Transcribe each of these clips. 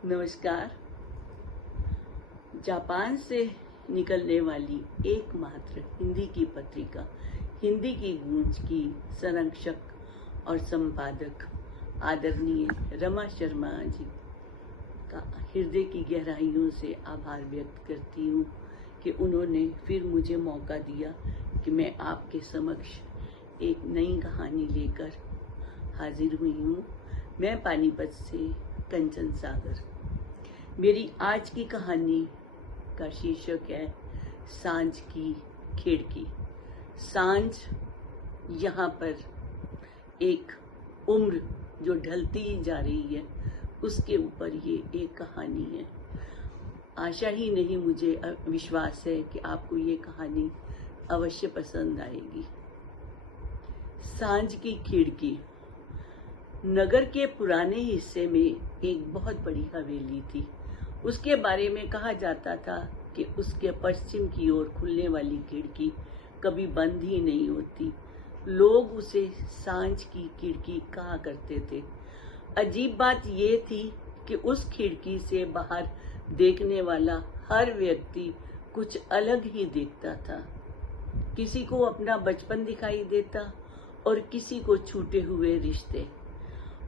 नमस्कार। जापान से निकलने वाली एकमात्र हिंदी की पत्रिका हिंदी की गूंज की संरक्षक और संपादक आदरणीय रमा शर्मा जी का हृदय की गहराइयों से आभार व्यक्त करती हूँ कि उन्होंने फिर मुझे मौका दिया कि मैं आपके समक्ष एक नई कहानी लेकर हाजिर हुई हूँ। मैं पानीपत से कंचन सागर। मेरी आज की कहानी का शीर्षक है सांझ की खिड़की। सांझ यहाँ पर एक उम्र जो ढलती ही जा रही है, उसके ऊपर ये एक कहानी है। आशा ही नहीं, मुझे विश्वास है कि आपको ये कहानी अवश्य पसंद आएगी। सांझ की खिड़की। नगर के पुराने हिस्से में एक बहुत बड़ी हवेली थी। उसके बारे में कहा जाता था कि उसके पश्चिम की ओर खुलने वाली खिड़की कभी बंद ही नहीं होती। लोग उसे सांझ की खिड़की कहा करते थे। अजीब बात ये थी कि उस खिड़की से बाहर देखने वाला हर व्यक्ति कुछ अलग ही दिखता था। किसी को अपना बचपन दिखाई देता और किसी को छूटे हुए रिश्ते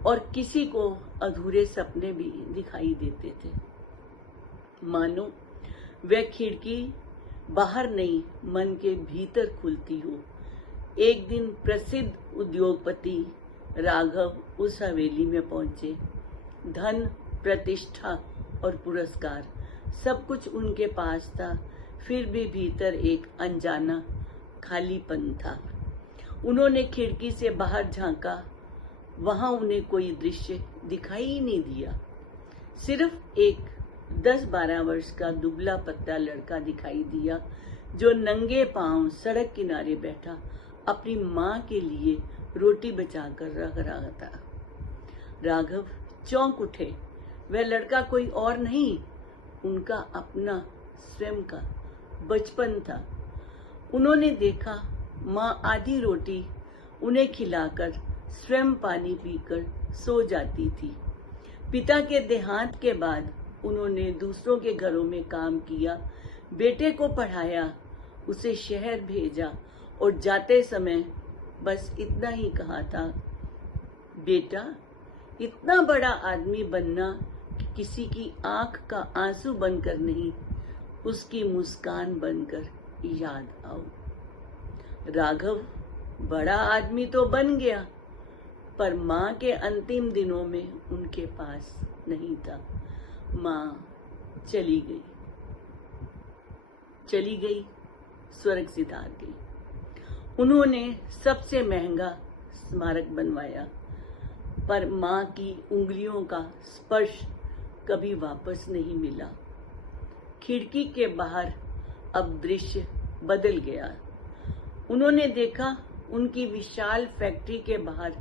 और किसी को अधूरे सपने भी दिखाई देते थे। मानो वह खिड़की बाहर नहीं, मन के भीतर खुलती हो। एक दिन प्रसिद्ध उद्योगपति राघव उस हवेली में पहुंचे। धन, प्रतिष्ठा और पुरस्कार सब कुछ उनके पास था, फिर भी भीतर एक अनजाना खालीपन था। उन्होंने खिड़की से बाहर झांका। वहां उन्हें कोई दृश्य दिखाई ही नहीं दिया। सिर्फ एक 10-12 वर्ष का दुबला पतला लड़का दिखाई दिया जो नंगे पांव सड़क किनारे बैठा अपनी माँ के लिए रोटी बचाकर रख रहा था। राघव चौंक उठे। वह लड़का कोई और नहीं, उनका अपना स्वयं का बचपन था। उन्होंने देखा माँ आधी रोटी उन्हें खिलाकर स्वयं पानी पीकर सो जाती थी। पिता के देहांत के बाद उन्होंने दूसरों के घरों में काम किया, बेटे को पढ़ाया, उसे शहर भेजा और जाते समय बस इतना ही कहा था, बेटा, इतना बड़ा आदमी बनना कि किसी की आंख का आंसू बनकर नहीं, उसकी मुस्कान बनकर याद आओ। राघव बड़ा आदमी तो बन गया, पर माँ के अंतिम दिनों में उनके पास नहीं था। माँ चली गई, स्वर्ग सिधार गई। उन्होंने सबसे महंगा स्मारक बनवाया, पर माँ की उंगलियों का स्पर्श कभी वापस नहीं मिला। खिड़की के बाहर अब दृश्य बदल गया। उन्होंने देखा उनकी विशाल फैक्ट्री के बाहर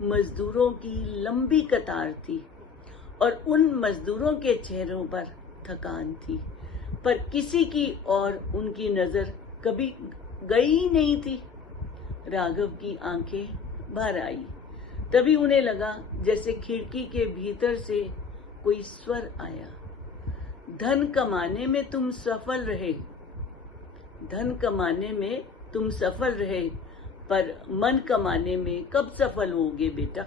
मजदूरों की लंबी कतार थी और उन मजदूरों के चेहरों पर थकान थी, पर किसी की और उनकी नजर कभी गई ही नहीं थी। राघव की आंखें भर आई। तभी उन्हें लगा जैसे खिड़की के भीतर से कोई स्वर आया, धन कमाने में तुम सफल रहे, धन कमाने में तुम सफल रहे, पर मन कमाने में कब सफल होगे बेटा।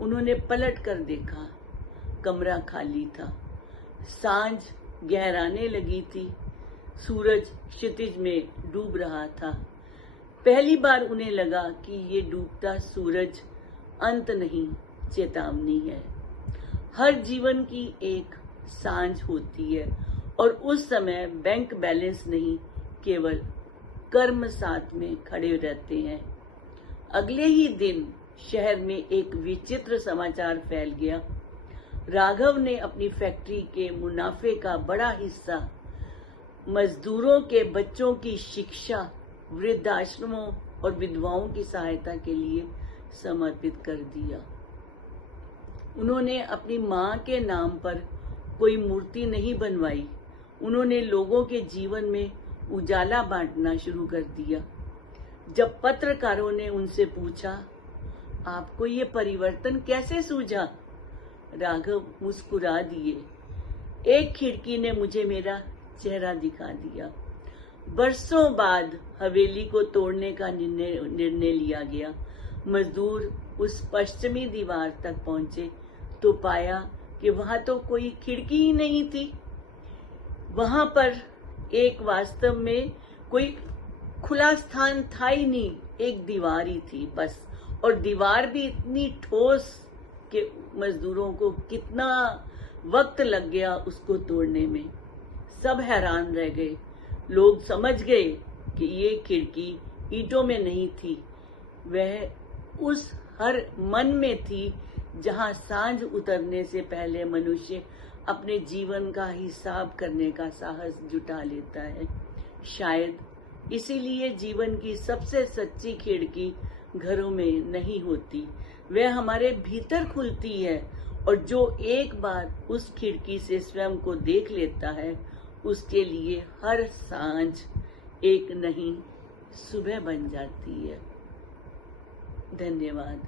उन्होंने पलट कर देखा। कमरा खाली था। सांझ गहराने लगी थी। सूरज क्षितिज में डूब रहा था। पहली बार उन्हें लगा कि ये डूबता सूरज अंत नहीं, चेतावनी है। हर जीवन की एक सांझ होती है और उस समय बैंक बैलेंस नहीं, केवल कर्म साथ में खड़े रहते हैं। अगले ही दिन शहर में एक विचित्र समाचार फैल गया। राघव ने अपनी फैक्ट्री के मुनाफे का बड़ा हिस्सा मजदूरों के बच्चों की शिक्षा, वृद्धाश्रमों और विधवाओं की सहायता के लिए समर्पित कर दिया। उन्होंने अपनी माँ के नाम पर कोई मूर्ति नहीं बनवाई। उन्होंने लोगों के जीवन में उजाला बांटना शुरू कर दिया। जब पत्रकारों ने उनसे पूछा, आपको ये परिवर्तन कैसे सूझा, राघव मुस्कुरा दिए। एक खिड़की ने मुझे मेरा चेहरा दिखा दिया। बरसों बाद हवेली को तोड़ने का निर्णय लिया गया। मजदूर उस पश्चिमी दीवार तक पहुंचे तो पाया कि वहां तो कोई खिड़की ही नहीं थी। वहां पर एक वास्तव में कोई खुला स्थान था ही नहीं, एक दीवार ही थी बस। और दीवार भी इतनी ठोस कि मजदूरों को कितना वक्त लग गया उसको तोड़ने में। सब हैरान रह गए। लोग समझ गए कि ये खिड़की ईंटों में नहीं थी, वह उस हर मन में थी जहां सांझ उतरने से पहले मनुष्य अपने जीवन का हिसाब करने का साहस जुटा लेता है। शायद इसीलिए जीवन की सबसे सच्ची खिड़की घरों में नहीं होती, वह हमारे भीतर खुलती है। और जो एक बार उस खिड़की से स्वयं को देख लेता है, उसके लिए हर सांझ एक नई सुबह बन जाती है। धन्यवाद।